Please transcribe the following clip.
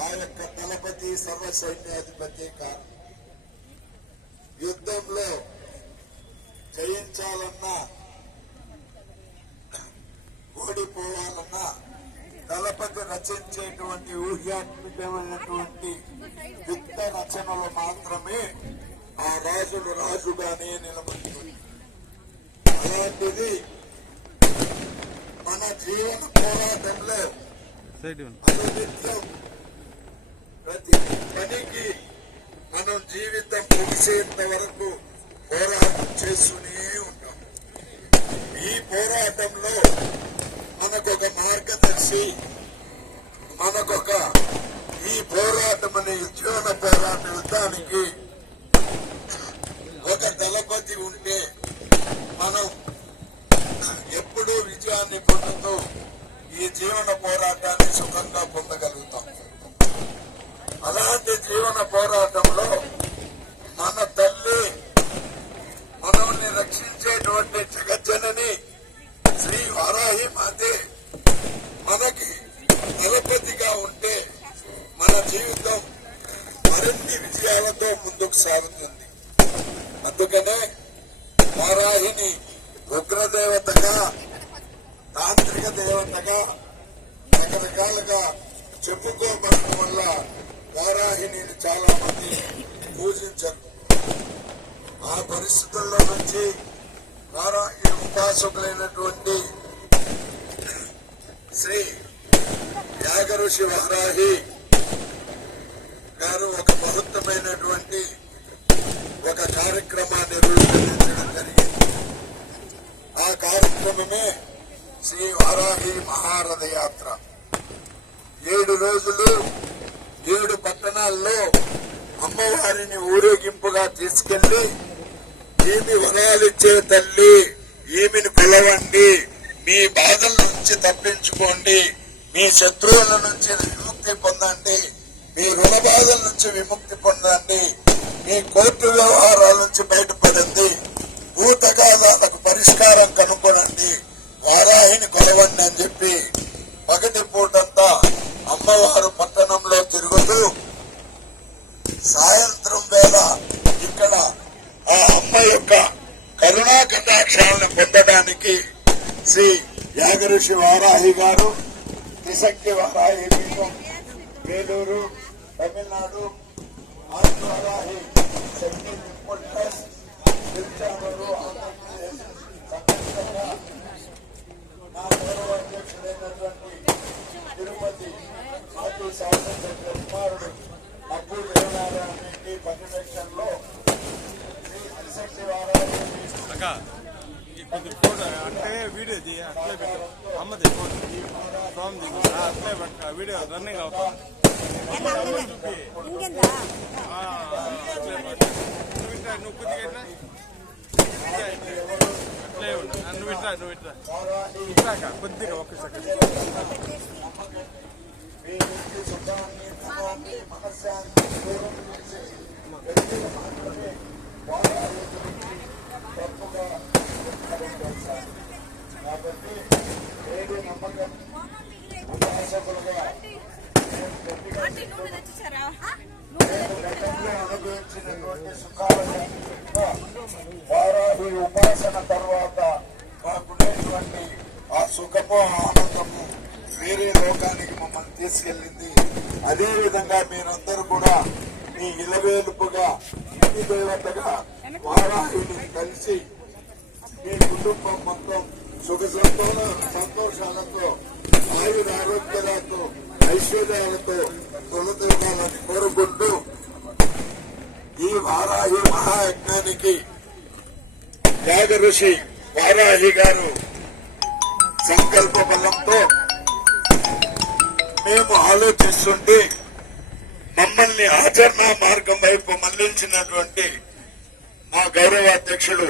ఆ యొక్క దళపతి సర్వ సైన్యాధిపతి కారణం. యుద్ధంలో జయించాలన్నా ఓడిపోవాలన్నా దళపతి రచించేటువంటి ఊహ్యాత్మకమైనటువంటి యుద్ధ రచనలు మాత్రమే ఆ రాజులు రాజుగానే నిలబడుతుంది. అలాంటిది మన జీవన పోరాటంలో అనునిత్యం ప్రతి పనికి మనం జీవితం ముగిసేంత వరకు పోరాటం చేస్తూనే ఉంటాం. ఈ పోరాటంలో మనకొక మార్గదర్శి, మనకొక ఈ పోరాటం అనే జీవన పోరాట యుద్ధానికి ఒక దళపతి ఉంటే మనం ఎప్పుడూ విజయాన్ని పొందుతూ ఈ జీవన పోరాటాన్ని సుఖంగా పొందగలుగుతాం. అలాంటి జీవన పోరాటంలో మన తల్లి మనల్ని రక్షించేటువంటి జగజ్జనని శ్రీ వారాహి మాతే మనకి దళపతిగా ఉంటే మన జీవితం మరిన్ని విజయాలతో ముందుకు సాగుతుంది. అందుకనే వారాహిని ఉగ్రదేవతగా, తాంత్రిక దేవతగా రకరకాలుగా చెప్పుకోబడటం వల్ల వారాహిని చాలా మంది పూజించారు. ఆ పరిస్థితుల్లో నుంచి వారాహి ఉపాసకులైనటువంటి శ్రీ యాగఋషి వారాహి గారు ఒక మహత్తమైనటువంటి ఒక కార్యక్రమాన్ని రూపొందించడం జరిగింది. ఆ కార్యక్రమమే శ్రీ వారాహి మహారథ యాత్ర. 7 రోజులు 7 పట్టణాల్లో అమ్మవారిని ఊరేగింపుగా తీసుకెళ్లి, ఈమె వరాలిచ్చే తల్లి, ఈమెను పిలవండి, మీ బాధల నుంచి తప్పించుకోండి, మీ శత్రువుల నుంచి విముక్తి పొందండి, మీ రుణ బాధల నుంచి విముక్తి పొందండి, మీ కోర్టు వ్యవహారాల నుంచి బయటపడింది, భూతగాదాలకు పరిష్కారం కనుగొనండి, వారాహిని కొలవండి అని చెప్పి పగటి పూటంతా అమ్మవారు పట్టణంలో తిరుగుతూ సాయంత్రం వేళ ఇక్కడ ఆ అమ్మ యొక్క కరుణా కటాక్షాలను పొందడానికి శ్రీ యాగఋషి వారాహి గారు త్రిశక్తి వారాహి పీఠం వేలూరు తమిళనాడు వారాహి శక్తి తిరుచానూరు ఆంధ్రప్రదేశ్ సంయుక్తంగా నా గౌరవ అధ్యక్షుడైనటువంటి తిరుపతి మాజీ శాసనసభ్యుల కుమారుడు నబ్బు వీరనారాయణ రెడ్డి పర్యవేక్షణలో శ్రీ త్రిశక్తి వారాహి అంటే వీడియో అట్లే పెట్టు అమ్మది స్వామి అట్లే పట్ట వీడియో రన్నింగ్ అవుతుంది. నువ్వు కొద్దిగా అట్లే ఉండు. నువ్వు ఇట్లా కొద్దిగా ఒక్క సెకండ్. కాబట్టి ఏది నమ్మకం ఉపాసకులుగా అనుభవించినటువంటి సుఖాలను వారాహి ఉపాసన తర్వాత మాకునేటువంటి ఆ సుఖము ఆనందము వేరే లోకానికి మమ్మల్ని తీసుకెళ్లింది. అదేవిధంగా మీరందరూ కూడా మీ ఇలవేలుపుగా ఇంటి దేవతగా వారాహిని కలిసి మీ కుటుంబం మొత్తం సుఖ సంతోషాలతో ఆయుర ఆరోగ్యాలతో ఐశ్వర్యాలతో తొలతూగాలని కోరుకుంటూ ఈ వారాహి మహాయజ్ఞానికి యాగఋషి వారాహి గారు సంకల్ప బలంతో మేము ఆలోచిస్తుంటే మమ్మల్ని ఆచరణ మార్గం వైపు మళ్లించినటువంటి మా గౌరవ అధ్యక్షుడు